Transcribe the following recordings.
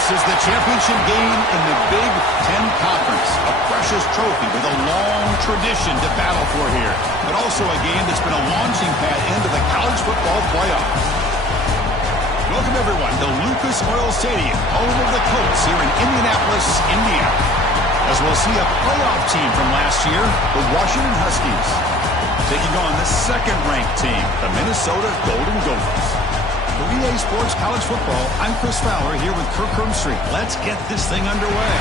This is the championship game in the Big Ten Conference. A precious trophy with a long tradition to battle for here. But also a game that's been a launching pad into the college football playoffs. Welcome, everyone, to Lucas Oil Stadium, home of the Colts here in Indianapolis, Indiana. As we'll see a playoff team from last year, the Washington Huskies, taking on the second-ranked team, the Minnesota Golden Gophers. For EA Sports College Football, I'm Chris Fowler here with Kirk Herbstreit. Let's get this thing underway.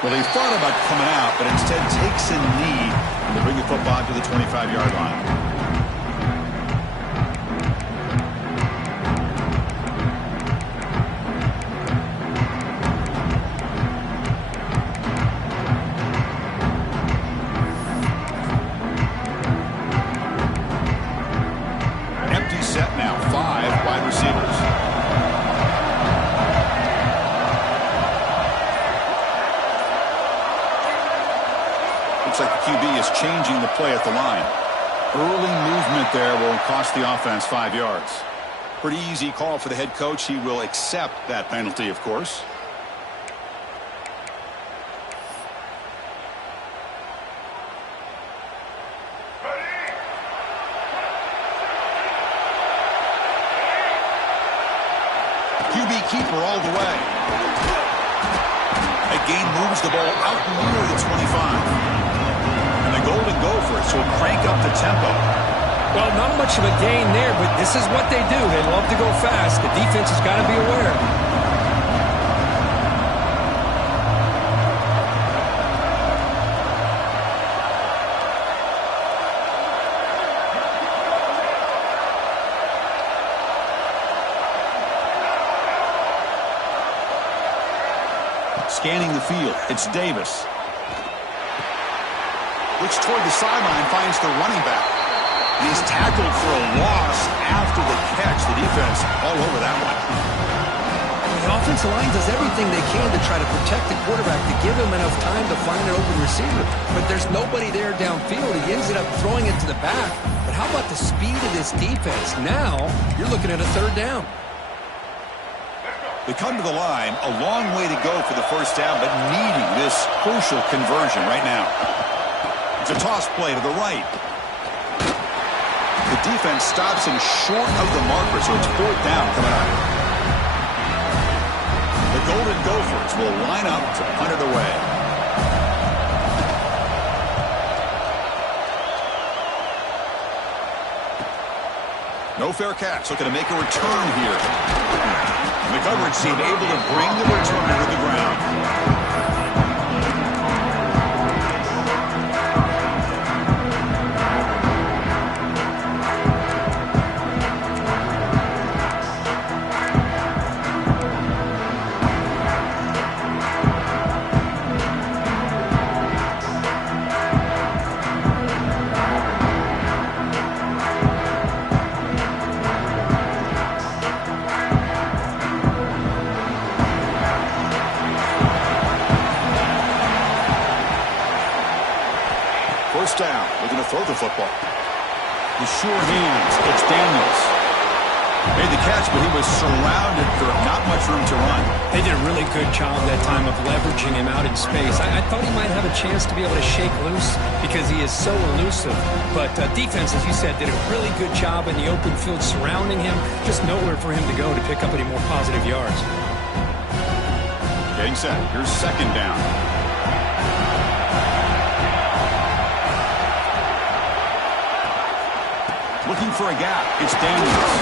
Well, he thought about coming out, but instead takes a knee to bring the football to the 25-yard line. Empty set now, 5 wide receivers. Looks like the QB is changing the play at the line. Early movement there will cost the offense 5 yards. Pretty easy call for the head coach. He will accept that penalty, of course. QB keeper all the way. A gain moves the ball out near the 25. The Golden Gophers will crank up the tempo. Well, not much of a gain there, but this is what they do. They love to go fast. The defense has got to be aware. Scanning the field, it's Davis. Looks toward the sideline, finds the running back. And he's tackled for a loss after the catch. The defense all over that one. The offensive line does everything they can to try to protect the quarterback, to give him enough time to find an open receiver. But there's nobody there downfield. He ends up throwing it to the back. But how about the speed of this defense? Now you're looking at a third down. They come to the line, a long way to go for the first down, but needing this crucial conversion right now. It's a toss play to the right. The defense stops him short of the marker, so it's fourth down coming up. The Golden Gophers will line up to punt it away. No fair catch, looking to make a return here. And the coverage team able to bring the returner to the ground. First down, looking to throw the football. The sure hands, it's Daniels. Made the catch, but he was surrounded for not much room to run. They did a really good job that time of leveraging him out in space. I thought he might have a chance to be able to shake loose because he is so elusive. But defense, as you said, did a really good job in the open field surrounding him. Just nowhere for him to go to pick up any more positive yards. Getting set. Here's second down. Looking for a gap. It's Daniels.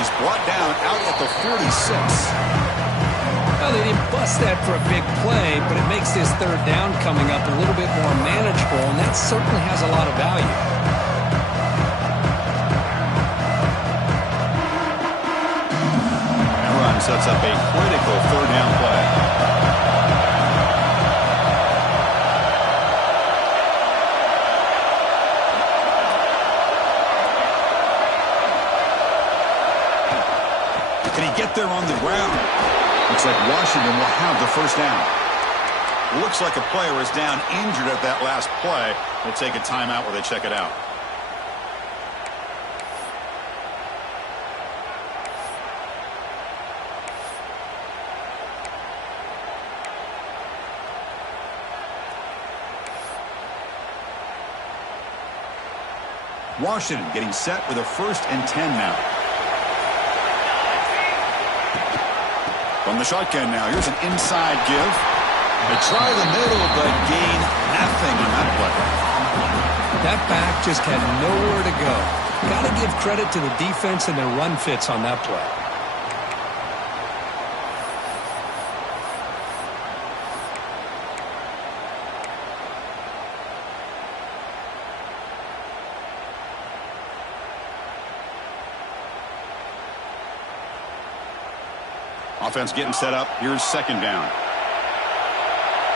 He's brought down out at the 46. Well, they didn't bust that for a big play, but it makes this third down coming up a little bit more manageable, and that certainly has a lot of value. That run sets up a critical third down play. Can he get there on the ground? Looks like Washington will have the first down. Looks like a player is down injured at that last play. We'll take a timeout while they check it out. Washington getting set with a 1st and 10 now. From the shotgun now, here's an inside give. They try the middle, but gain nothing on that play. That back just had nowhere to go. Got to give credit to the defense and their run fits on that play. Offense getting set up. Here's 2nd down.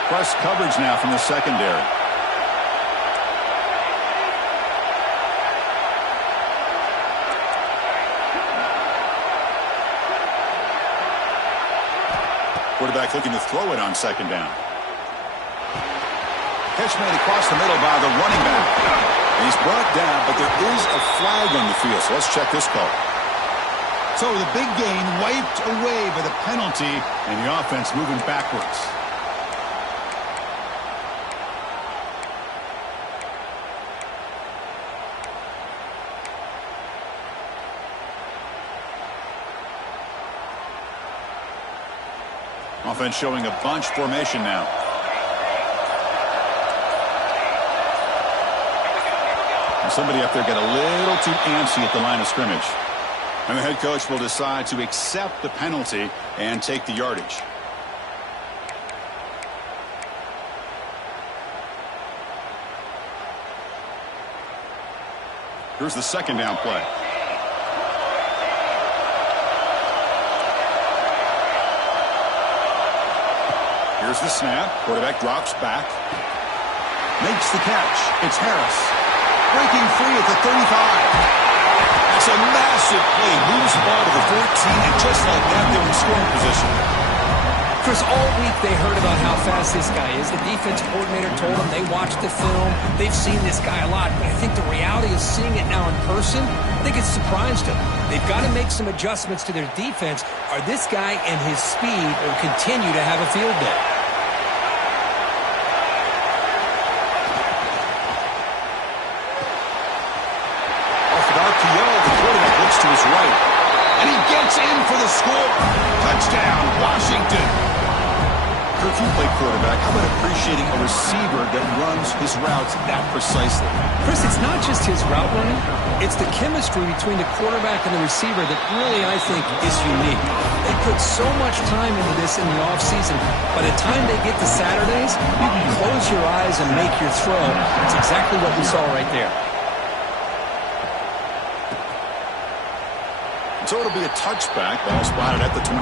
Press coverage now from the secondary. Quarterback looking to throw it on 2nd down. Catch made across the middle by the running back. He's brought down, but there is a flag on the field, so let's check this call. So the big gain wiped away by the penalty, and the offense moving backwards. Offense showing a bunch formation now. And somebody up there got a little too antsy at the line of scrimmage. And the head coach will decide to accept the penalty and take the yardage. Here's the 2nd down play. Here's the snap. Quarterback drops back. Makes the catch. It's Harris. Breaking free at the 35. That's a massive play. Moves the ball to the 14, and just like that, they're in scoring position. Chris, all week they heard about how fast this guy is. The defense coordinator told them they watched the film. They've seen this guy a lot, but I think the reality of seeing it now in person, I think it's surprised them. They've got to make some adjustments to their defense, or this guy and his speed will continue to have a field day. To his right, and he gets in for the score. Touchdown, Washington. If you play quarterback, how about appreciating a receiver that runs his routes that precisely? Chris, it's not just his route running. It's the chemistry between the quarterback and the receiver that really, I think, is unique. They put so much time into this in the offseason. By the time they get to Saturdays, you can close your eyes and make your throw. It's exactly what we saw right there. So it'll be a touchback. Ball spotted at the 25.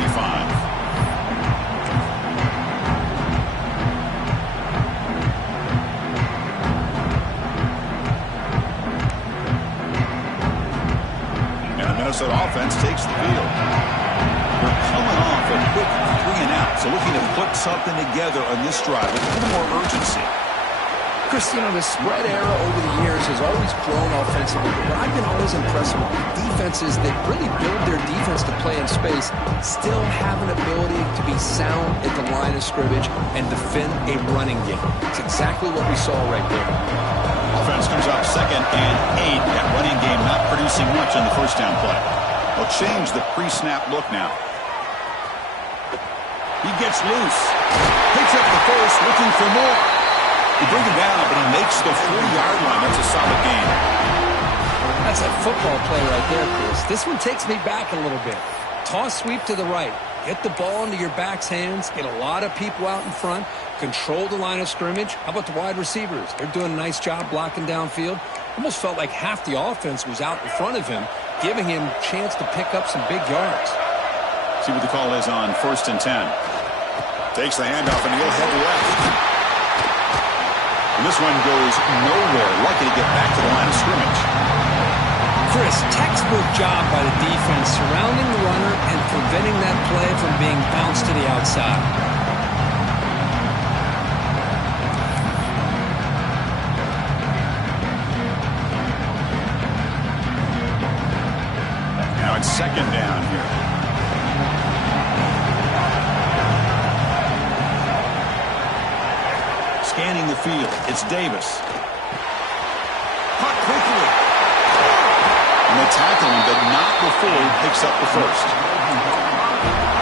And the Minnesota offense takes the field. They're coming off a quick 3-and-out, so looking to put something together on this drive with a little more urgency. Chris, you know, the spread era over the years has always grown offensively, but I've been always impressed with defenses that really build their defense to play in space, still have an ability to be sound at the line of scrimmage and defend a running game. It's exactly what we saw right there. Offense comes up 2nd and 8. That running game not producing much on the 1st down play. They'll change the pre-snap look now. He gets loose. Picks up the first, looking for more. He brings him down, but he makes the 40-yard line. That's a solid gain. That's a football play right there, Chris. This one takes me back a little bit. Toss sweep to the right. Get the ball into your back's hands, get a lot of people out in front, control the line of scrimmage. How about the wide receivers? They're doing a nice job blocking downfield. Almost felt like half the offense was out in front of him, giving him a chance to pick up some big yards. See what the call is on 1st and 10. Takes the handoff, and he'll head left. And this one goes nowhere. Lucky to get back to the line of scrimmage. Chris, textbook job by the defense surrounding the runner and preventing that play from being bounced to the outside. Now it's 2nd down here. Scanning the field, it's Davis. Caught quickly. And they tackle him, but not before he picks up the first.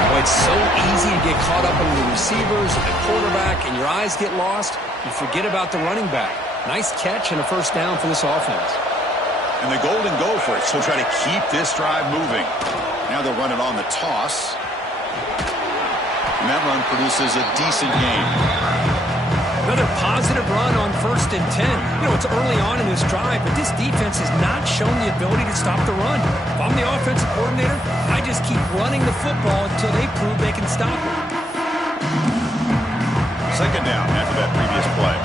Oh, it's so easy to get caught up in the receivers and the quarterback, and your eyes get lost. You forget about the running back. Nice catch and a first down for this offense. And the Golden Gophers will try to keep this drive moving. Now they'll run it on the toss. And that run produces a decent gain. Another positive run on 1st and 10. You know, it's early on in this drive, but this defense has not shown the ability to stop the run. If I'm the offensive coordinator, I just keep running the football until they prove they can stop it. 2nd down after that previous play.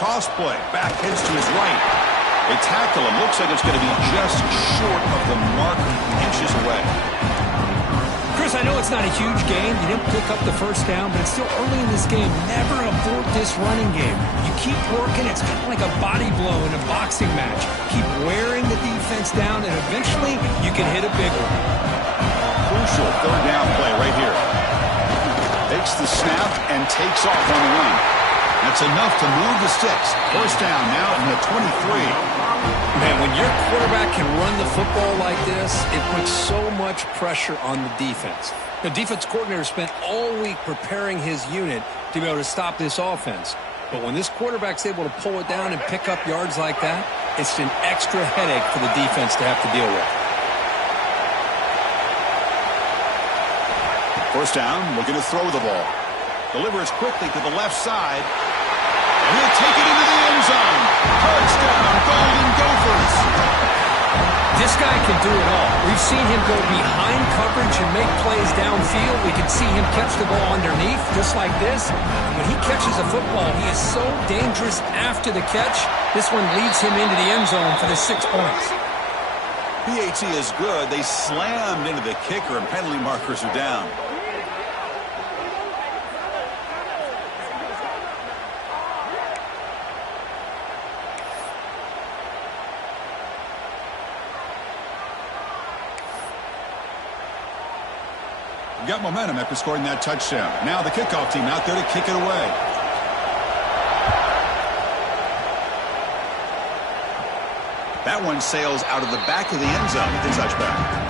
Toss play. Back heads to his right. They tackle him. Looks like it's going to be just short of the mark, inches away. Chris, I know it's not a huge game. You didn't pick up the first down, but it's still early in this game. Never abort this running game. You keep working. It's kind of like a body blow in a boxing match. Keep wearing the defense down, and eventually you can hit a big one. Crucial 3rd down play right here. Takes the snap and takes off on the run. That's enough to move the sticks. 1st down now in the 23. Man, when your quarterback can run the football like this, it puts so much pressure on the defense. The defense coordinator spent all week preparing his unit to be able to stop this offense. But when this quarterback's able to pull it down and pick up yards like that, it's an extra headache for the defense to have to deal with. 1st down, looking to throw the ball. Delivers quickly to the left side. And he'll take it into the end zone. Touchdown, Golden Gophers. This guy can do it all. We've seen him go behind coverage and make plays downfield. We can see him catch the ball underneath, just like this. When he catches a football, he is so dangerous after the catch. This one leads him into the end zone for the 6 points. PAT is good. They slammed into the kicker, and penalty markers are down. Got momentum after scoring that touchdown. Now the kickoff team out there to kick it away. That one sails out of the back of the end zone with the touchback.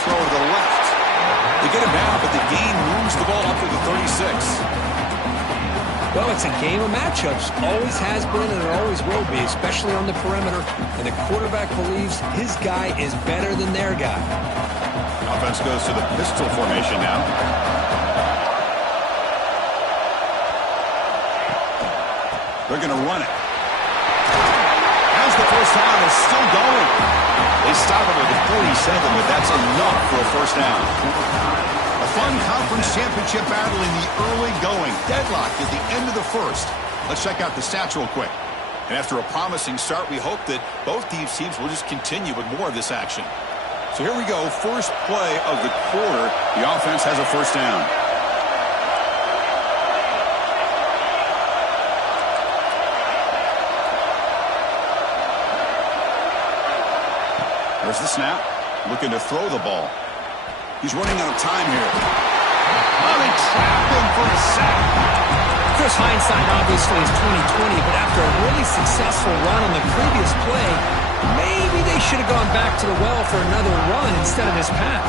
Throw to the left. They get him down, but the gain moves the ball up to the 36. Well, it's a game of matchups. Always has been and it always will be, especially on the perimeter. And the quarterback believes his guy is better than their guy. Offense goes to the pistol formation now. They're going to run it. As the first down is still going. They stop it with a 47, but that's enough for a 1st down. A fun conference championship battle in the early going. Deadlock at the end of the 1st. Let's check out the stats real quick. And after a promising start, we hope that both these teams will just continue with more of this action. So here we go. First play of the quarter. The offense has a 1st down. There's the snap. Looking to throw the ball. He's running out of time here. Oh, they trap him for a sack. Chris, hindsight obviously is 2020, but after a really successful run on the previous play, maybe they should have gone back to the well for another run instead of this pass.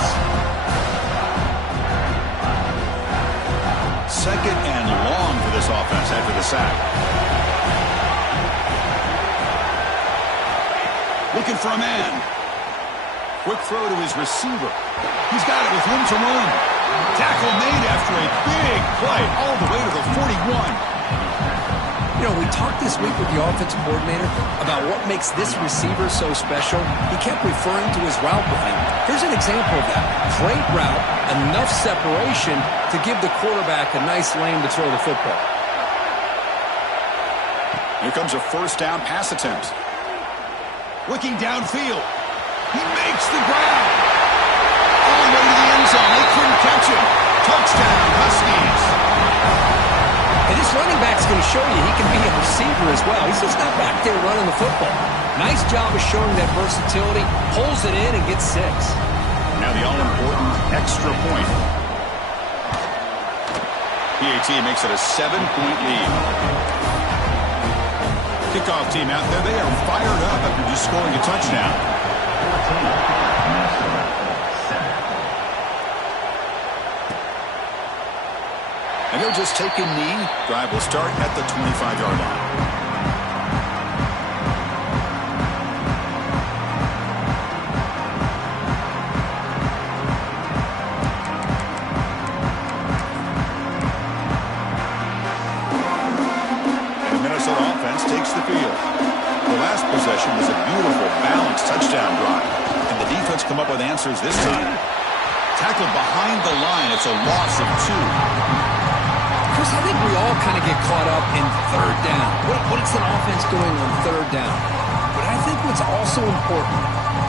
Second and long for this offense after the sack. Looking for a man. Quick throw to his receiver. He's got it with room to run. Tackle made after a big play all the way to the 41. You know, we talked this week with the offensive coordinator about what makes this receiver so special. He kept referring to his route running. Here's an example of that. Great route, enough separation to give the quarterback a nice lane to throw the football. Here comes a first down pass attempt. Looking downfield. He makes the grab. All the way to the end zone. They couldn't catch him. Touchdown, Huskies. And this running back's going to show you he can be a receiver as well. He's just not back there running the football. Nice job of showing that versatility. Pulls it in and gets 6. Now the all-important extra point. PAT makes it a 7-point lead. Kickoff team out there. They are fired up after just scoring a touchdown. And they'll just take a knee. Drive will start at the 25-yard line. And the Minnesota offense takes the field. The last possession was a beautiful, balanced touchdown drive. And the defense come up with answers this time. Tackled behind the line. It's a loss of 2. Chris, I think we all kind of get caught up in third down. What is an offense doing on third down? But I think what's also important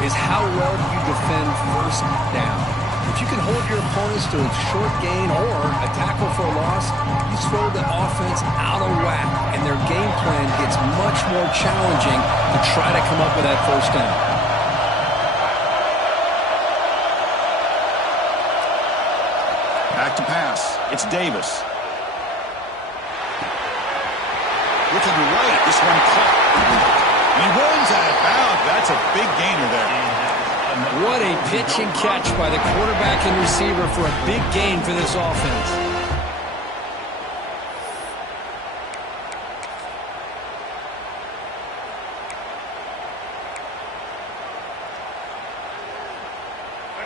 is how well you defend first down. If you can hold your opponents to a short gain or a tackle for a loss, you throw the offense out of whack, and their game plan gets much more challenging to try to come up with that first down. Back to pass. It's Davis. Looking right, this one caught. And he runs out of bounds. That's a big gainer there. What a pitch and catch by the quarterback and receiver for a big gain for this offense.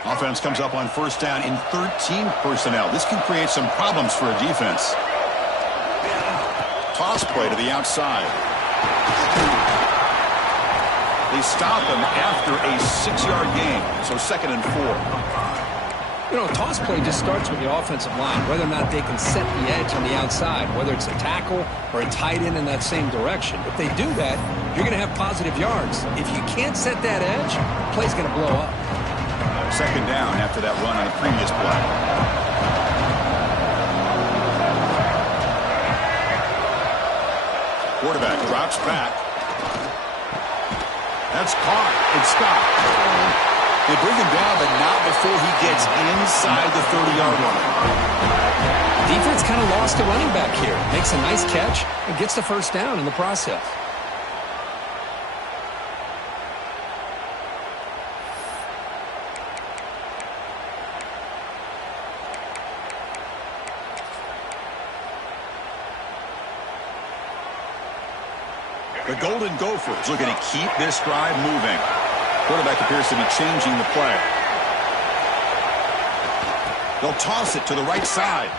Offense comes up on first down in 13 personnel. This can create some problems for a defense. Toss play to the outside. They stop him after a 6-yard gain. So 2nd and 4. You know, toss play just starts with the offensive line, whether or not they can set the edge on the outside, whether it's a tackle or a tight end in that same direction. If they do that, you're going to have positive yards. If you can't set that edge, the play's going to blow up. 2nd down after that run on the previous play. Quarterback drops back. That's caught. It's stopped. They bring him down, but not before he gets inside the 30-yard line. Defense kind of lost the running back here. Makes a nice catch and gets the first down in the process. The Golden Gophers looking to keep this drive moving. Quarterback appears to be changing the play. They'll toss it to the right side.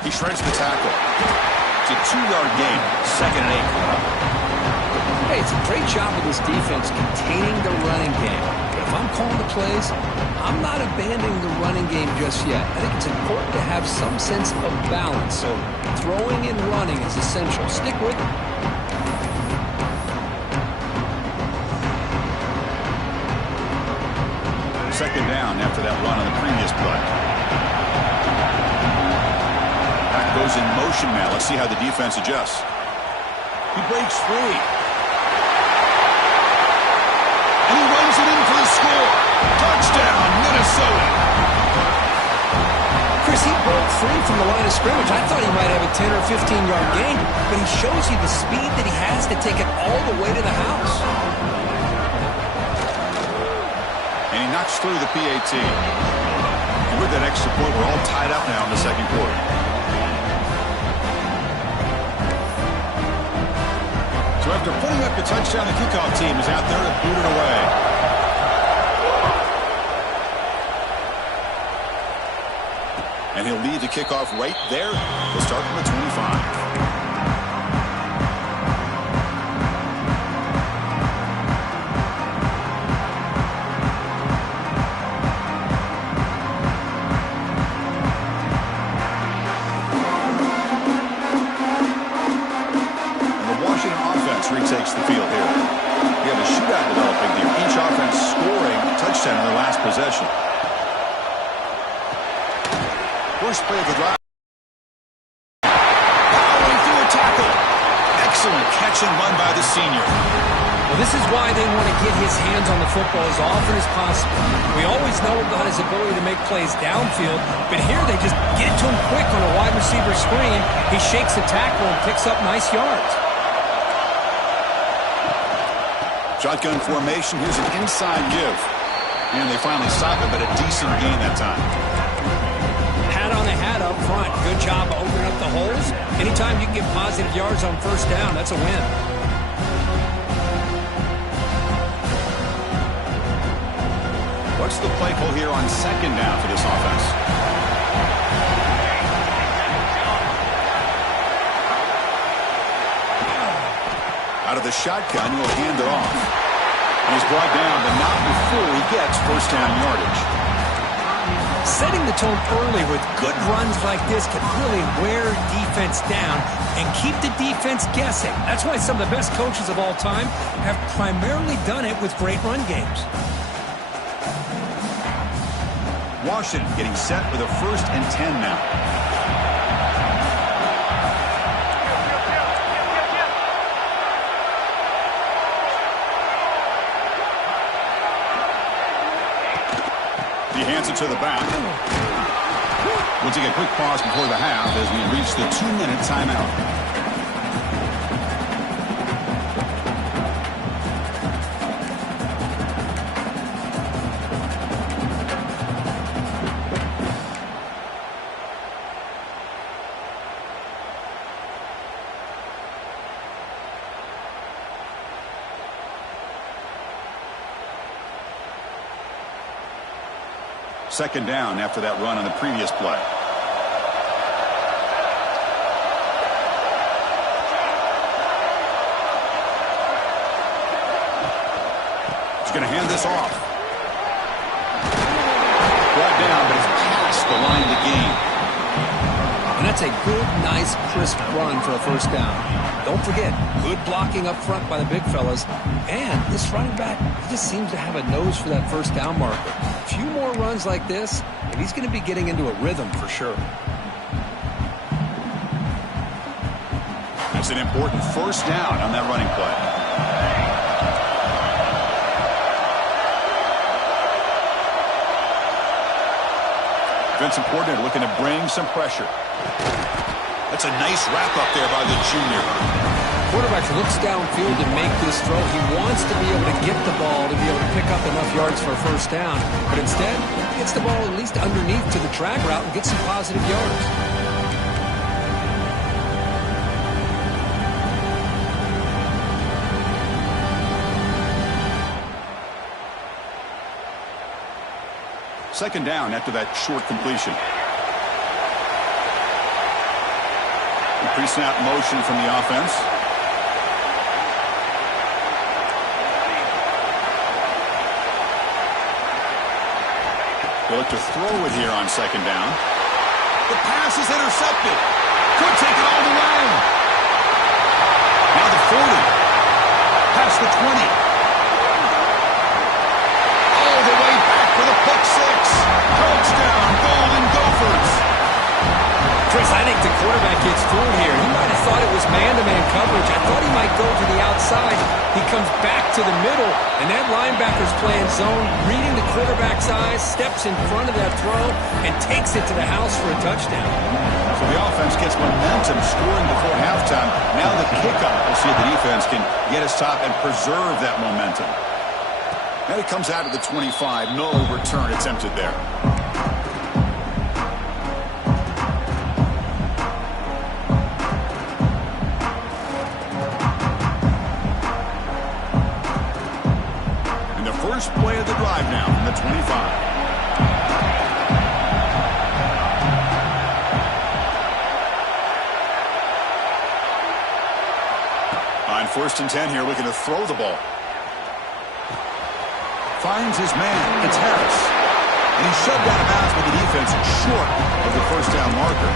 He shreds the tackle. It's a 2-yard gain. 2nd and 8. Hey, it's a great job of this defense containing the running game. But if I'm calling the plays, I'm not abandoning the running game just yet. I think it's important to have some sense of balance. So throwing and running is essential. Stick with it. Second down after that run on the previous play. Back goes in motion now. Let's see how the defense adjusts. He breaks free. And he runs it in for the score. Touchdown, Minnesota. Chris, he broke free from the line of scrimmage. I thought he might have a 10 or 15-yard gain, but he shows you the speed that he has to take it all the way to the house. And he knocks through the PAT. And with that extra point, we're all tied up now in the second quarter. So after putting up the touchdown, the kickoff team is out there to boot it away. And he'll lead the kickoff right there. He'll start from the 25. Retakes the field here. We have a shootout developing here. Each offense scoring a touchdown in their last possession. First play of the drive. Powering through a tackle. Excellent catch and run by the senior. Well, this is why they want to get his hands on the football as often as possible. We always know about his ability to make plays downfield, but here they just get it to him quick on a wide receiver screen. He shakes the tackle and picks up nice yards. Shotgun formation. Here's an inside give. And they finally stop it, but a decent gain that time. Hat on the hat up front. Good job opening up the holes. Anytime you can get positive yards on first down, that's a win. What's the play call here on second down for this offense? Out of the shotgun, he'll hand it off. He's brought down, but not before he gets first down yardage. Setting the tone early with good runs like this can really wear defense down and keep the defense guessing. That's why some of the best coaches of all time have primarily done it with great run games. Washington getting set with a 1st and 10 now. He hands it to the back. We'll take a quick pause before the half as we reach the 2-minute timeout. Second down after that run on the previous play. He's going to hand this off. Brought down, but it's past the line to gain. And that's a good, nice, crisp run for a first down. Don't forget, good blocking up front by the big fellas. And this running back, he just seems to have a nose for that first down marker. A few more runs like this, and he's going to be getting into a rhythm for sure. That's an important first down on that running play. Defensive coordinator looking to bring some pressure. That's a nice wrap up there by the junior. Quarterback looks downfield to make this throw. He wants to be able to get the ball to be able to pick up enough yards for a first down. But instead, he gets the ball at least underneath to the drag route and gets some positive yards. Second down after that short completion. Pre-snap motion from the offense. They look to throw it here on second down. The pass is intercepted. Could take it all the way. Now the 40. Past the 20. All the way back for the pick six. Touchdown, Golden Gophers. Chris, I think the quarterback gets fooled here. He might have thought it was man-to-man coverage. I thought he might go to the outside. He comes back to the middle, and that linebacker's playing zone, reading the quarterback's eyes, steps in front of that throw, and takes it to the house for a touchdown. So the offense gets momentum scoring before halftime. Now the kickoff. We'll see if the defense can get a stop and preserve that momentum. Now he comes out to the 25. No return attempted there. First play of the drive now from the 25. On 1st and 10 here, looking to throw the ball. Finds his man. It's Harris. And he's shoved out of bounds with the defense short of the first down marker.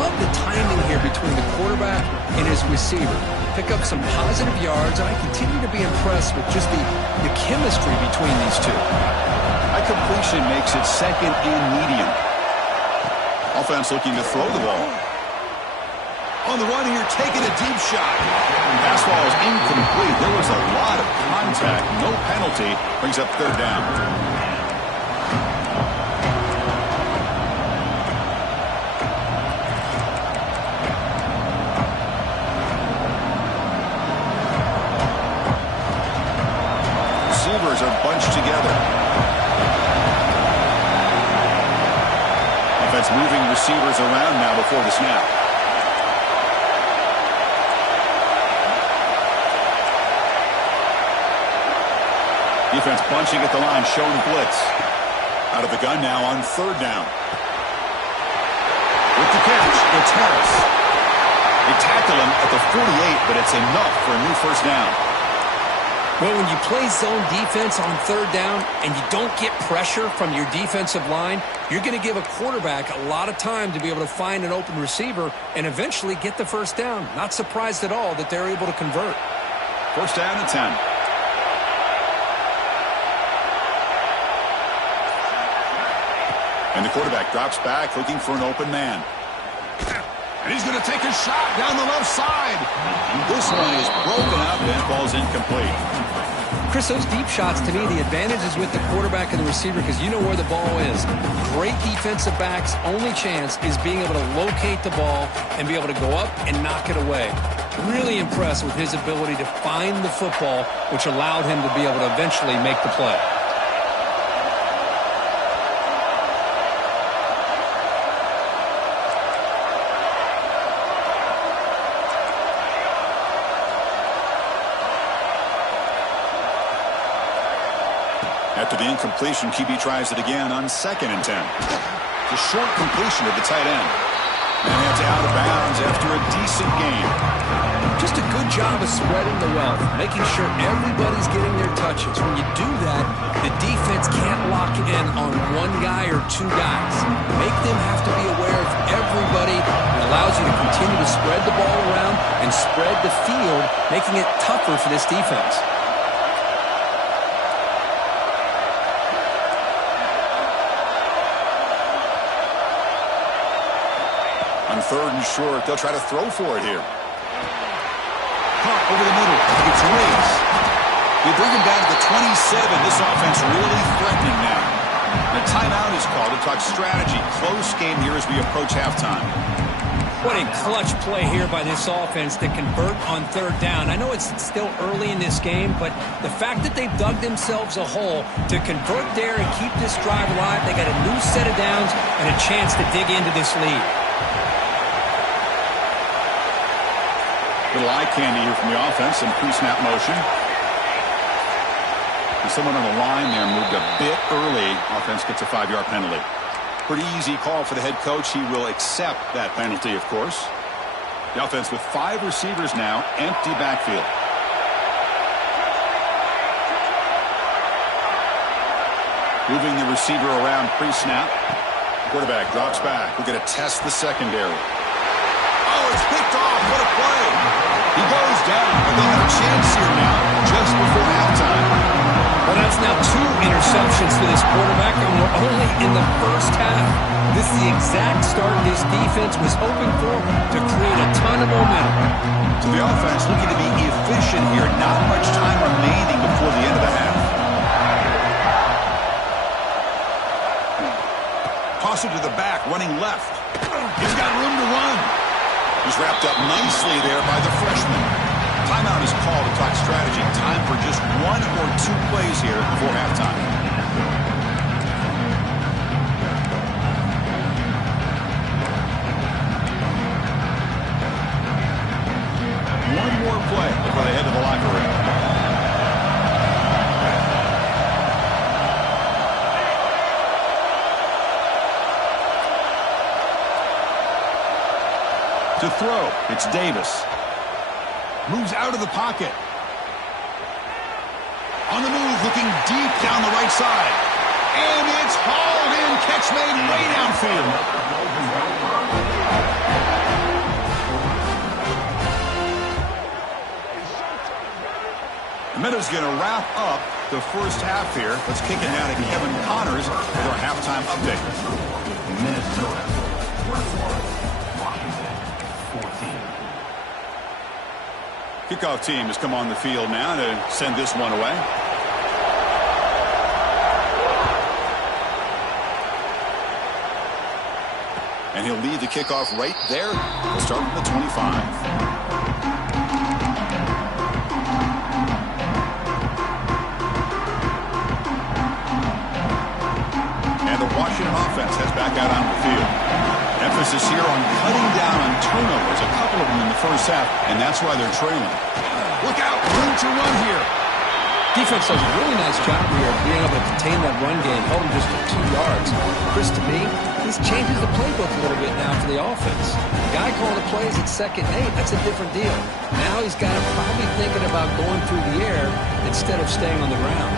Love the timing here between the quarterback and his receiver. Pick up some positive yards, and I continue to be impressed with just the chemistry between these two. That completion makes it second and medium. Offense looking to throw the ball. On the run here, taking a deep shot. Fastball is incomplete. There was a lot of contact. No penalty. Brings up 3rd down. Are bunched together. Offense moving receivers around now before the snap. Defense bunching at the line, showing blitz. Out of the gun now on 3rd down. With the catch, it's Harris. They tackle him at the 48, but it's enough for a new first down. Well, when you play zone defense on 3rd down and you don't get pressure from your defensive line, you're going to give a quarterback a lot of time to be able to find an open receiver and eventually get the first down. Not surprised at all that they're able to convert. 1st down and 10. And the quarterback drops back looking for an open man. And he's going to take a shot down the left side. This one is broken up and ball's incomplete. Chris, those deep shots, to me, the advantage is with the quarterback and the receiver because you know where the ball is. Great defensive backs' only chance is being able to locate the ball and be able to go up and knock it away. Really impressed with his ability to find the football, which allowed him to be able to eventually make the play. After the incompletion, QB tries it again on 2nd and 10. It's a short completion to the tight end. And it's out of bounds after a decent game. Just a good job of spreading the wealth, making sure everybody's getting their touches. When you do that, the defense can't lock in on one guy or 2 guys. Make them have to be aware of everybody. It allows you to continue to spread the ball around and spread the field, making it tougher for this defense. On 3rd and short, they'll try to throw for it here. Punt over the middle. It's raised. They bring him down to the 27. This offense really threatening now. The timeout is called to talk strategy. Close game here as we approach halftime. What a clutch play here by this offense to convert on 3rd down. I know it's still early in this game, but the fact that they've dug themselves a hole to convert there and keep this drive alive, they got a new set of downs and a chance to dig into this lead. Little eye candy here from the offense and pre-snap motion. And someone on the line there moved a bit early. Offense gets a 5-yard penalty. Pretty easy call for the head coach. He will accept that penalty, of course. The offense with 5 receivers now, empty backfield. Moving the receiver around pre-snap. Quarterback drops back. We're going to test the secondary. Oh, it's picked off. What a play. He goes down, but they'll have a chance here now just before halftime. Well, that's now 2 interceptions for this quarterback, and we're only in the first half. This is the exact start this defense was hoping for to create a ton of momentum. So the offense looking to be efficient here. Not much time remaining before the end of the half. Toss it to the back, running left. He's got room to run. He's wrapped up nicely there by the freshman. Timeout is called to talk strategy. Time for just 1 or 2 plays here before halftime. One more play before they head to the locker room. To throw, it's Davis. Moves out of the pocket. On the move, looking deep down the right side. And it's hauled in. Catch made way downfield. The minute's going to wrap up the first half here. Let's kick it down to Kevin Connors with our halftime update. Minnesota, 21, Washington, 14. Kickoff team has come on the field now to send this one away. And he'll lead the kickoff right there. We'll start from the 25. Washington offense heads back out onto the field. Emphasis here on cutting down on turnovers, a couple of them in the first half, and that's why they're trailing. Look out, room to run here. Defense does a really nice job here of being able to contain that run game, held him just to 2 yards. Chris, to me, this changes the playbook a little bit now for the offense. The guy calling the plays at 2nd and 8, that's a different deal. Now he's got him probably thinking about going through the air instead of staying on the ground.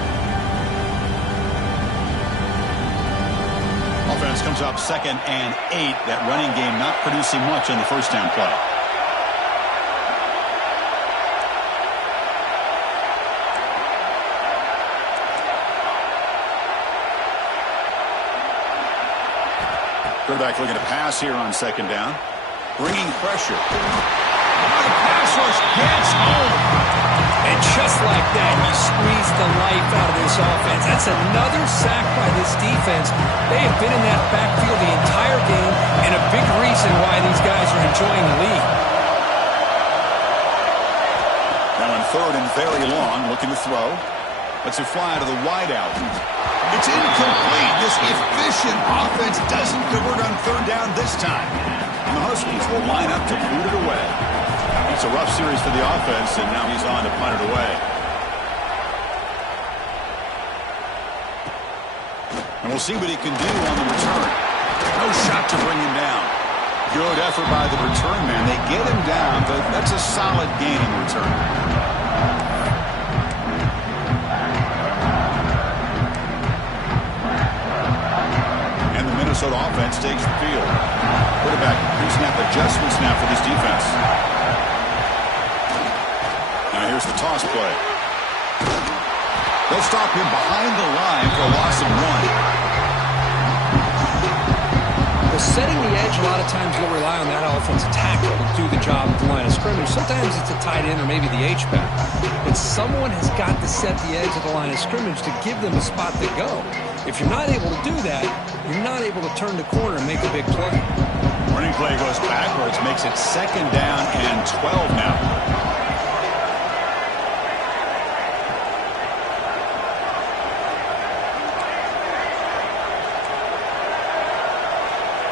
Offense comes up 2nd and 8. That running game not producing much on the first down play. Quarterback looking to pass here on 2nd down. Bringing pressure. The pass rush gets home. And just like that, he squeezed the life out of this offense. That's another sack by this defense. They have been in that backfield the entire game, and a big reason why these guys are enjoying the lead. Now on 3rd and very long, looking to throw. Lets it fly to the wideout. It's incomplete. This efficient offense doesn't convert on 3rd down this time. And the Huskies will line up to boot it away. It's a rough series for the offense, and now he's on to punt it away. And we'll see what he can do on the return. No shot to bring him down. Good effort by the return man. They get him down, but that's a solid gain in return. And the Minnesota offense takes the field. Quarterback pre-snap adjustments now for this defense. Here's the toss play. They'll stop him behind the line for a loss of 1. Well, setting the edge, a lot of times you'll rely on that offensive tackle to do the job at the line of scrimmage. Sometimes it's a tight end or maybe the H-back. But someone has got to set the edge of the line of scrimmage to give them a spot to go. If you're not able to do that, you're not able to turn the corner and make a big play. Running play goes backwards, makes it 2nd down and 12 now.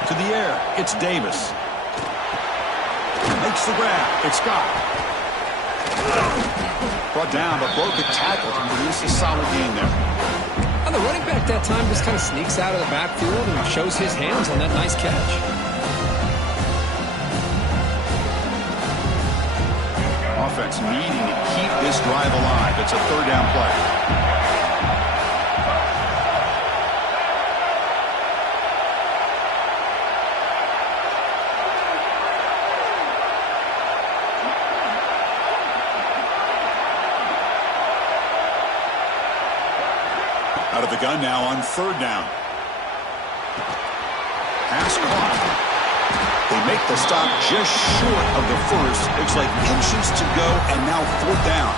To the air, it's Davis. Makes the grab. It's Scott. Brought down, but broke a tackle to produce a solid gain there. And the running back that time just kind of sneaks out of the backfield and shows his hands on that nice catch. Offense needing to keep this drive alive. It's a 3rd down play. the gun now on 3rd down. Pass caught. They make the stop just short of the first. Looks like inches to go, and now 4th down.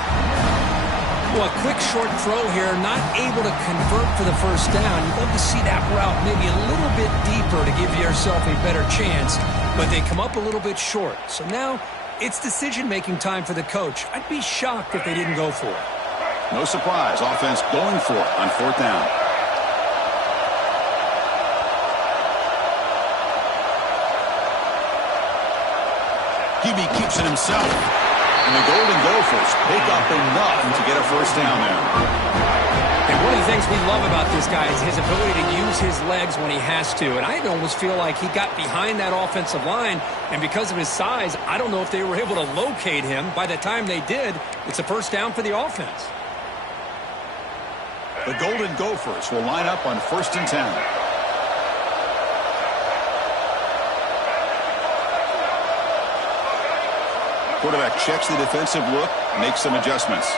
Well, a quick short throw here, not able to convert for the first down. You'd love to see that route maybe a little bit deeper to give yourself a better chance, but they come up a little bit short. So now it's decision-making time for the coach. I'd be shocked if they didn't go for it. No surprise, offense going for it on 4th down. QB keeps it himself. And the Golden Gophers pick up enough to get a first down there. And one of the things we love about this guy is his ability to use his legs when he has to. And I almost feel like he got behind that offensive line, and because of his size, I don't know if they were able to locate him. By the time they did, it's a first down for the offense. The Golden Gophers will line up on 1st and 10. Quarterback checks the defensive look, makes some adjustments.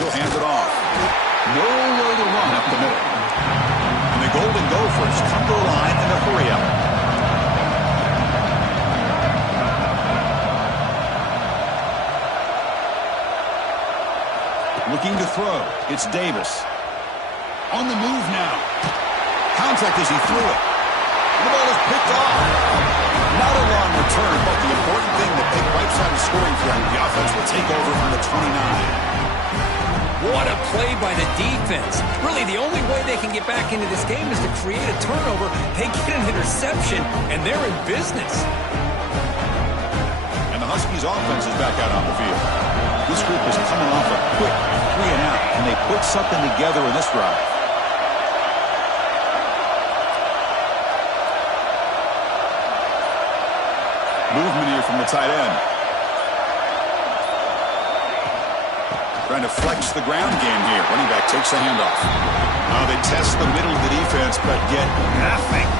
He'll hand it off. Nowhere to run up the middle. And the Golden Gophers come to the line in a hurry up. Looking to throw. It's Davis. On the move now. Contact as he threw it. And the ball is picked off. Not a long return, but the important thing, the big right side of scoring threat. The offense will take over from the 29. What a play by the defense. Really, the only way they can get back into this game is to create a turnover. They get an interception, and they're in business. And the Huskies' offense is back out on the field. This group is coming off a quick 3-and-out, and they put something together in this drive. Movement here from the tight end. Trying to flex the ground game here. Running back takes the handoff. They test the middle of the defense, but get nothing.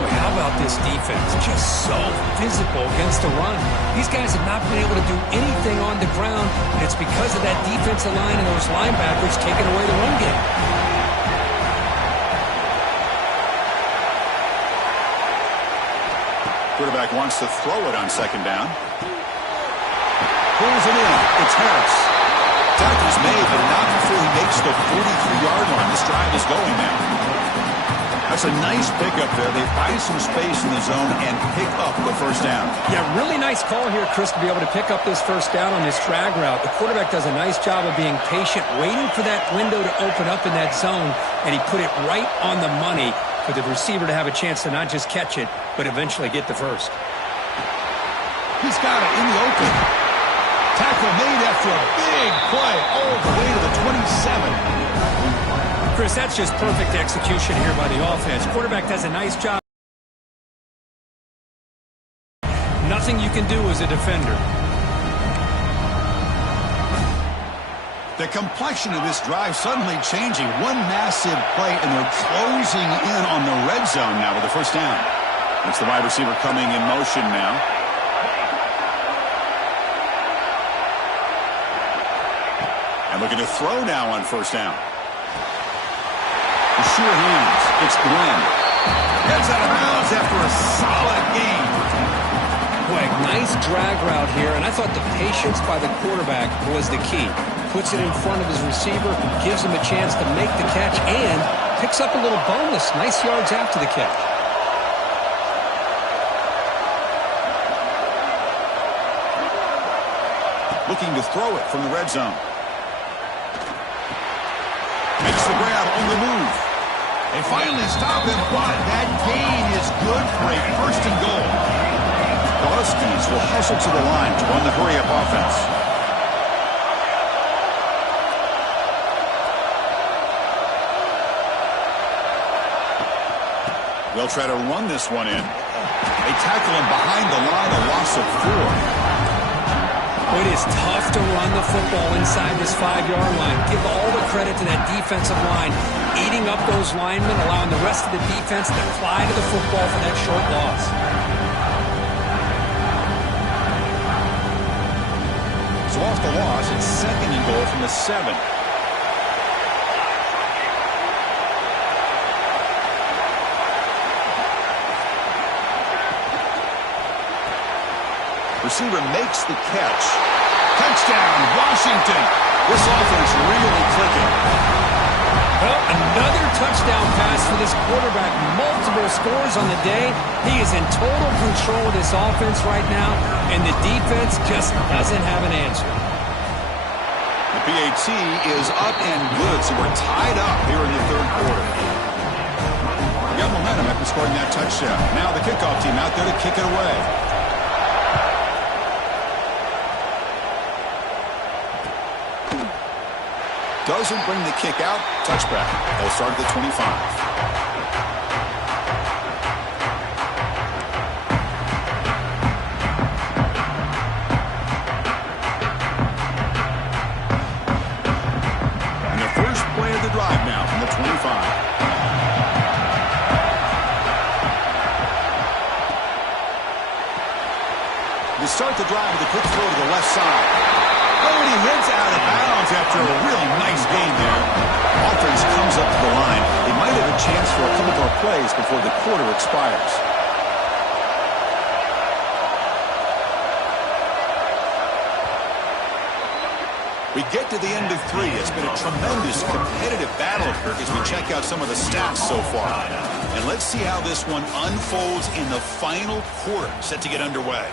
Well, how about this defense? Just so physical against the run. These guys have not been able to do anything on the ground, and it's because of that defensive line and those linebackers taking away the run game. Quarterback wants to throw it on 2nd down. Pulls it in. It's Harris. Tackle's made, but not before he makes the 43-yard line. This drive is going now. That's a nice pickup there. They find some space in the zone and pick up the first down. Yeah, really nice call here, Chris, to be able to pick up this first down on this drag route. The quarterback does a nice job of being patient, waiting for that window to open up in that zone, and he put it right on the money for the receiver to have a chance to not just catch it, but eventually get the first. He's got it in the open. Tackle made after a big play all the way to the 27. Chris, that's just perfect execution here by the offense. Quarterback does a nice job. Nothing you can do as a defender. The complexion of this drive suddenly changing. One massive play, and they're closing in on the red zone now with the first down. That's the wide receiver coming in motion now. And looking to throw now on first down. The sure hands. It's Glenn. Gets out of bounds after a solid game. Boy, nice drag route here, and I thought the patience by the quarterback was the key. Puts it in front of his receiver, gives him a chance to make the catch, and picks up a little bonus. Nice yards after the catch. Looking to throw it from the red zone. Makes the grab on the move. They finally stop him, but that gain is good for a first and goal. The Huskies will hustle to the line to run the hurry-up offense. They'll try to run this one in. They tackle him behind the line, a loss of 4. It is tough to run the football inside this 5-yard line. Give all the credit to that defensive line, eating up those linemen, allowing the rest of the defense to fly to the football for that short loss. off the loss. It's 2nd and goal from the 7. Receiver makes the catch. Touchdown, Washington. This offense really clicking. Well, another touchdown pass for this quarterback. Multiple scores on the day. He is in total control of this offense right now, and the defense just doesn't have an answer. The PAT is up and good, so we're tied up here in the 3rd quarter. We got momentum after scoring that touchdown. Now the kickoff team out there to kick it away. Doesn't bring the kick out. Touchback. They'll start at the 25. And the first play of the drive now from the 25. They start the drive with a quick throw to the left side. Oh, and he hits out of bounds after a real nice gain there. Offense comes up to the line. They might have a chance for a couple more plays before the quarter expires. We get to the end of 3. It's been a tremendous competitive battle here as we check out some of the stats so far. And let's see how this one unfolds in the final quarter set to get underway.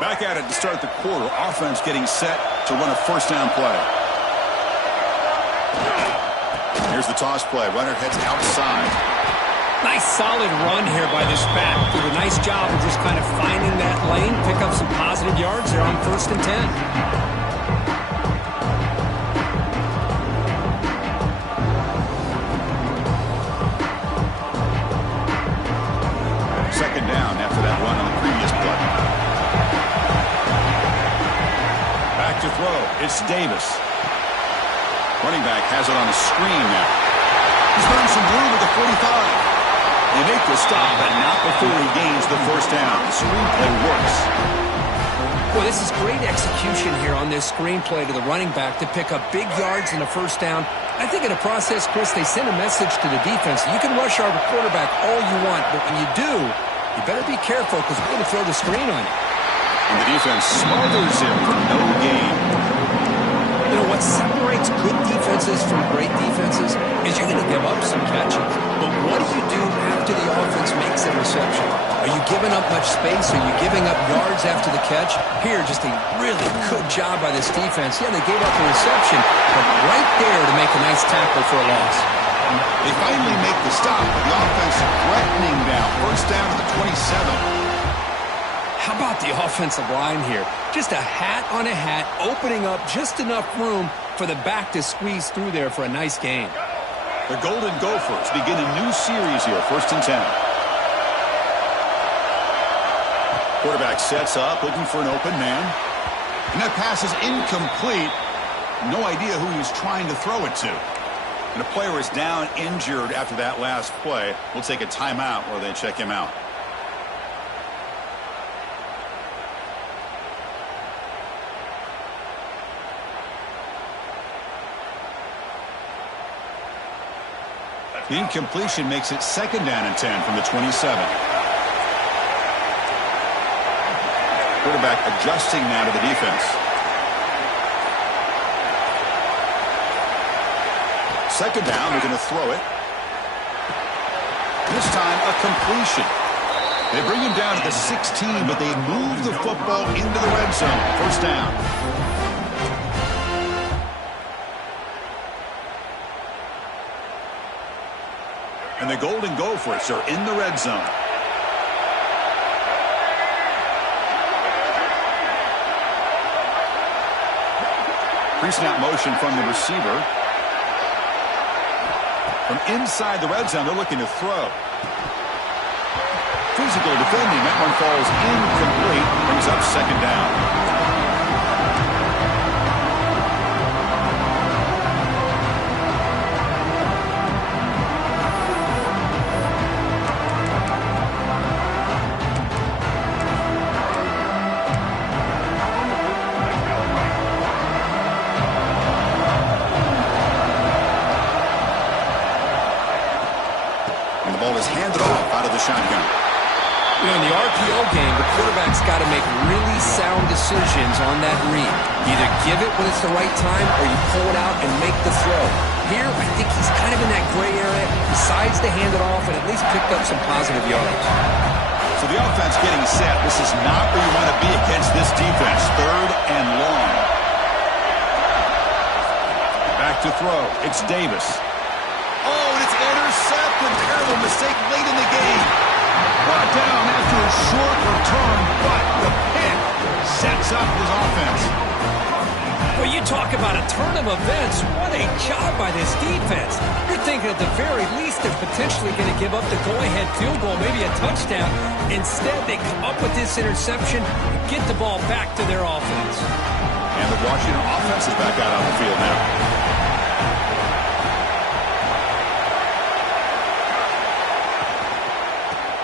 Back at it to start the quarter. Offense getting set to run a 1st down play. Here's the toss play. Runner heads outside. Nice solid run here by this back. Did a nice job of just kind of finding that lane, pick up some positive yards there on 1st and 10. Second down after that run on the previous play. To throw. It's Davis. Running back has it on a screen now. He's found some room at the 45. They make the stop, but not before he gains the 1st down. The screenplay works. Well, this is great execution here on this screenplay to the running back to pick up big yards in the 1st down. I think in the process, Chris, they send a message to the defense. You can rush our quarterback all you want, but when you do, you better be careful because we're going to throw the screen on you. And the defense smothers him for no gain. You know, what separates good defenses from great defenses is you're going to give up some catches. But what do you do after the offense makes a reception? Are you giving up much space? Are you giving up yards after the catch? Here, just a really good job by this defense. Yeah, they gave up the reception, but right there to make a nice tackle for a loss. They finally make the stop, but the offense threatening now. 1st down to the 27. How about the offensive line here? Just a hat on a hat, opening up just enough room for the back to squeeze through there for a nice gain. The Golden Gophers begin a new series here, 1st and 10. Quarterback sets up, looking for an open man. And that pass is incomplete. No idea who he's trying to throw it to. And a player is down injured after that last play. We'll take a timeout while they check him out. The incompletion makes it 2nd down and 10 from the 27. Quarterback adjusting now to the defense. 2nd down, they're going to throw it. This time a completion. They bring him down to the 16, but they move the football into the red zone. 1st down. And the Golden Gophers are in the red zone. Pre-snap motion from the receiver. From inside the red zone, they're looking to throw. Physical defending. That one falls incomplete. Brings up 2nd down. the shotgun. You know, in the RPO game, the quarterback's got to make really sound decisions on that read. Either give it when it's the right time or you pull it out and make the throw. Here, I think he's kind of in that gray area. He decides to hand it off and at least picked up some positive yards. So the offense getting set. This is not where you want to be against this defense. 3rd and long. Back to throw. It's Davis. Oh, and it's intercepted. Terrible mistake late in the game. Brought down after a short return, but the pick sets up his offense. Well, you talk about a turn of events. What a job by this defense. You're thinking at the very least they're potentially going to give up the go-ahead field goal, maybe a touchdown. Instead, they come up with this interception and get the ball back to their offense. And the Washington offense is back out on the field now.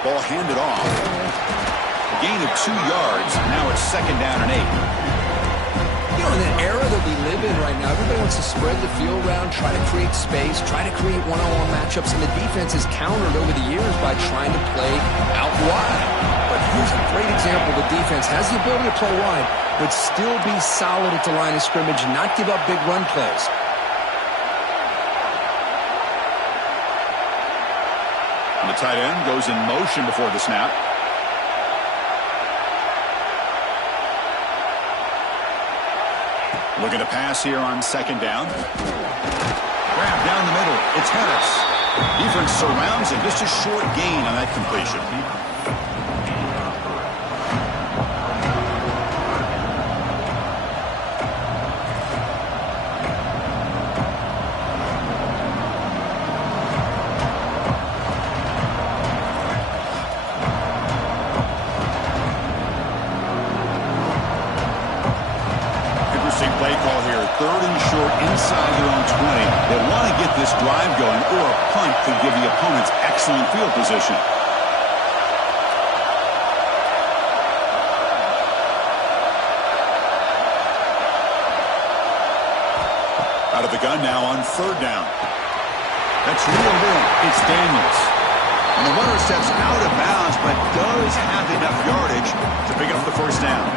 Ball handed off. A gain of 2 yards. Now it's 2nd down and 8. You know, in the era that we live in right now, everybody wants to spread the field around, try to create space, try to create one-on-one matchups, and the defense is countered over the years by trying to play out wide. But here's a great example. The defense has the ability to play wide, but still be solid at the line of scrimmage and not give up big run plays. And the tight end goes in motion before the snap. Looking to pass here on 2nd down. Grab down the middle. It's Hennis. Defense surrounds him. Just a short gain on that completion. Play call here, 3rd and short inside their own 20. They want to get this drive going, or a punt could give the opponents excellent field position. Out of the gun now on 3rd down. That's reeled in. It's Daniels. And the runner steps out of bounds, but does have enough yardage to pick up the 1st down.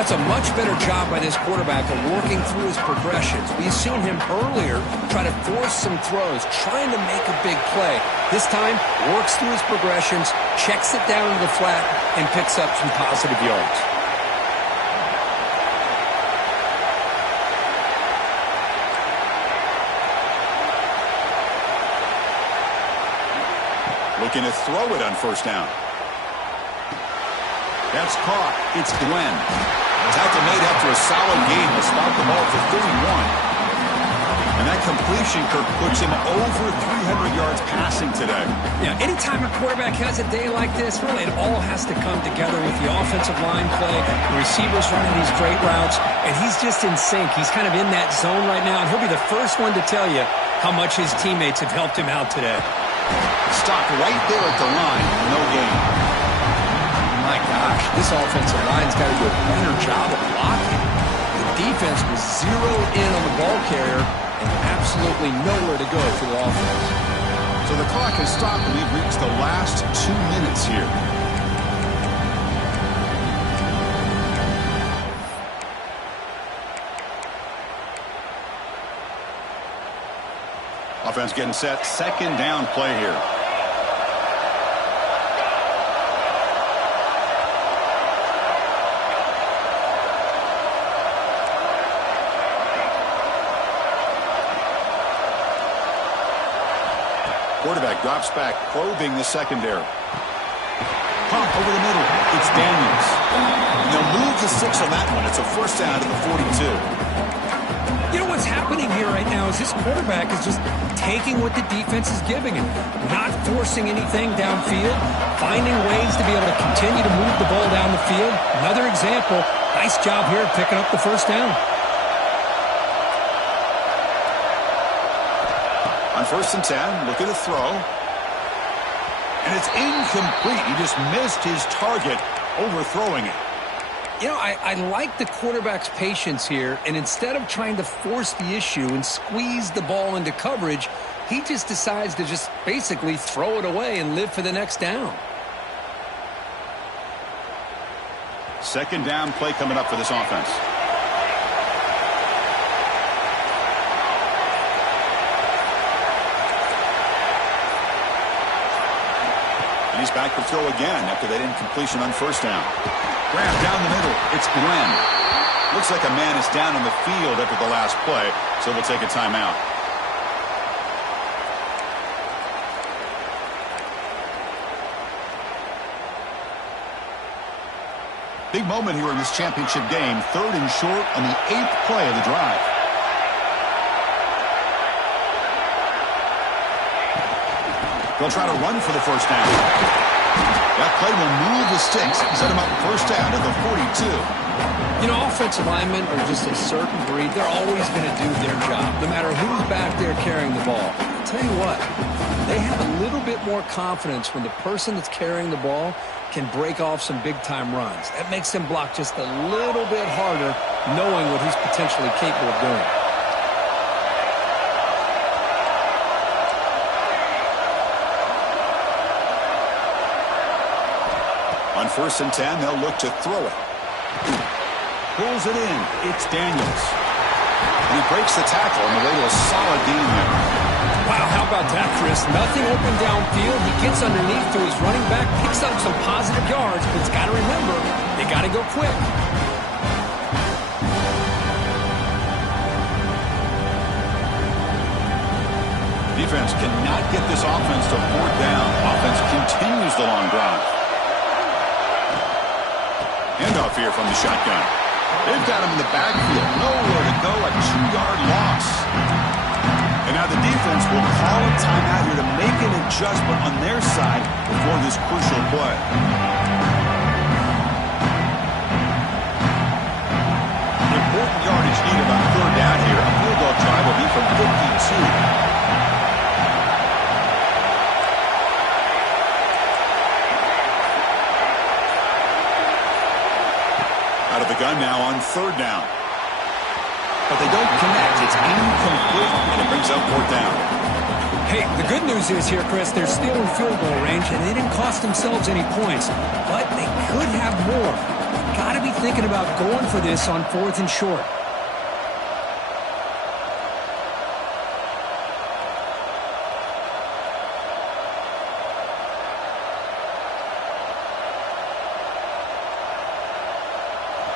That's a much better job by this quarterback of working through his progressions. We've seen him earlier try to force some throws, trying to make a big play. This time, works through his progressions, checks it down to the flat, and picks up some positive yards. Looking to throw it on 1st down. That's caught. It's Glenn. Tackle made after a solid game to spot the ball for 31. And that completion, Kirk, puts him over 300 yards passing today. Yeah, anytime a quarterback has a day like this, really it all has to come together with the offensive line play, the receivers running these great routes, and he's just in sync. He's kind of in that zone right now, and he'll be the first one to tell you how much his teammates have helped him out today. Stopped right there at the line. No gain. My gosh, this offensive line's got to do a better job of blocking. The defense was zeroed in on the ball carrier and absolutely nowhere to go for the offense. So the clock has stopped and we've reached the last 2 minutes here. Offense getting set. 2nd down play here. Quarterback drops back, probing the secondary. Pump over the middle. It's Daniels. And they'll move the 6 on that one. It's a 1st down to the 42. You know what's happening here right now is this quarterback is just taking what the defense is giving him, not forcing anything downfield, finding ways to be able to continue to move the ball down the field. Another example, nice job here of picking up the 1st down. On 1st and 10, looking to throw. And it's incomplete. He just missed his target, overthrowing it. You know, I like the quarterback's patience here, and instead of trying to force the issue and squeeze the ball into coverage, he just decides to just basically throw it away and live for the next down. Second down play coming up for this offense. And he's back to throw again after that incompletion on first down. Grab down the middle. It's Glenn. Looks like a man is down on the field after the last play, so we'll take a timeout. Big moment here in this championship game. 3rd and short on the 8th play of the drive. They'll try to run for the first down. That play will move the sticks, set them up first down at the 42. You know, offensive linemen are just a certain breed. They're always going to do their job, no matter who's back there carrying the ball. I'll tell you what, they have a little bit more confidence when the person that's carrying the ball can break off some big-time runs. That makes them block just a little bit harder, knowing what he's potentially capable of doing. On 1st and 10, they'll look to throw it. Pulls it in. It's Daniels. And he breaks the tackle on the way to a solid gain there. Wow, how about that, Chris? Nothing open downfield. He gets underneath to his running back, picks up some positive yards, but he's got to remember, they got to go quick. Defense cannot get this offense to 4th down. Offense continues the long drive. Handoff here from the shotgun. They've got him in the backfield. Nowhere to go. A 2-yard loss. And now the defense will call a timeout here to make an adjustment on their side before this crucial play. Important yardage needed on 3rd down here. A field goal try will be from 52. Out of the gun now on 3rd down. But they don't connect. It's incomplete, and it brings up 4th down. Hey, the good news is here, Chris, they're still in field goal range, and they didn't cost themselves any points. But they could have more. Got to be thinking about going for this on 4th and short.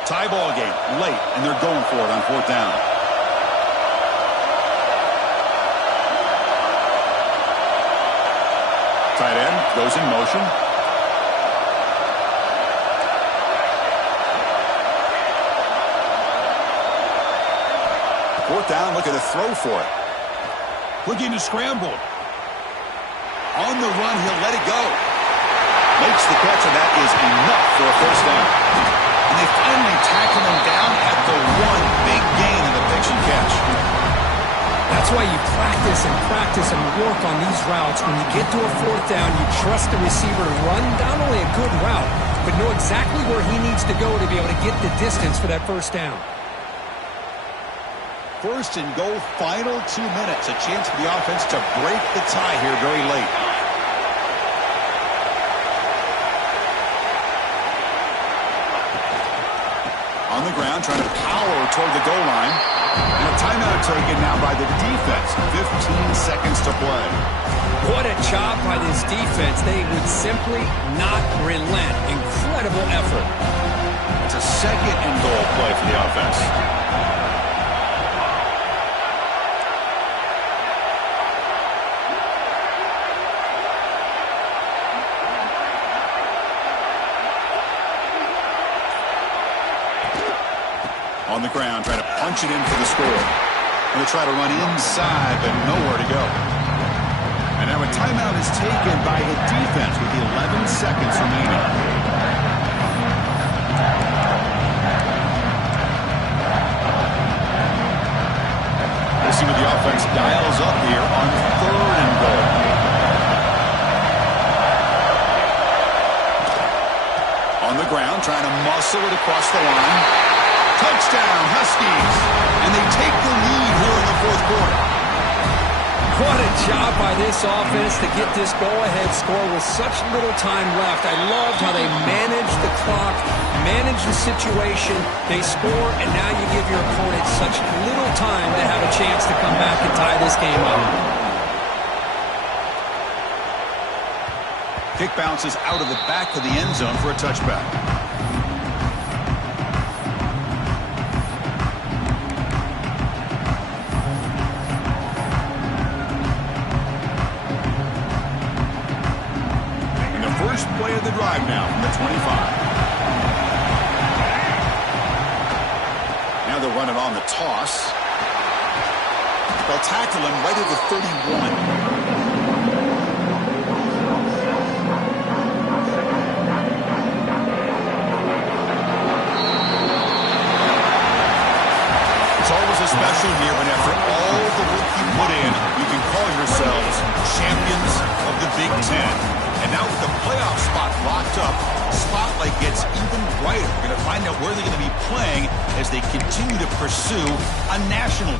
Tie ball game late, and they're going for it on 4th down. Tight end goes in motion. Fourth down, look at the throw for it. Looking to scramble. On the run, he'll let it go. Makes the catch, and that is enough for a first down. And they finally tackle him down at the 1. Big gain in the pitch and catch. That's why you practice and work on these routes. When you get to a 4th down, you trust the receiver to run not only a good route, but know exactly where he needs to go to be able to get the distance for that first down. 1st and goal, final 2 minutes. A chance for the offense to break the tie here very late. On the ground, trying to power toward the goal line. And a timeout taken now by the defense. 15 seconds to play. What a job by this defense. They would simply not relent. Incredible effort. It's a 2nd and goal play for the offense. On the ground, trying to punch it in for the score. Going to try to run inside, but nowhere to go. And now a timeout is taken by the defense with the 11 seconds remaining. We'll see what the offense dials up here on 3rd and goal. On the the ground, trying to muscle it across the line. Touchdown, Huskies. And they take the lead here in the fourth quarter. What a job by this offense to get this go-ahead score with such little time left. I loved how they managed the clock, managed the situation. They score, and now you give your opponent such little time to have a chance to come back and tie this game up. Kick bounces out of the back of the end zone for a touchback. First play of the drive now from the 25. Now they'll run it on the toss. They'll tackle him right at the 31. It's always a special year when after all the work you put in, you can call yourselves champions of the Big Ten. And now with the playoff spot locked up, the spotlight gets even brighter. We're going to find out where they're going to be playing as they continue to pursue a national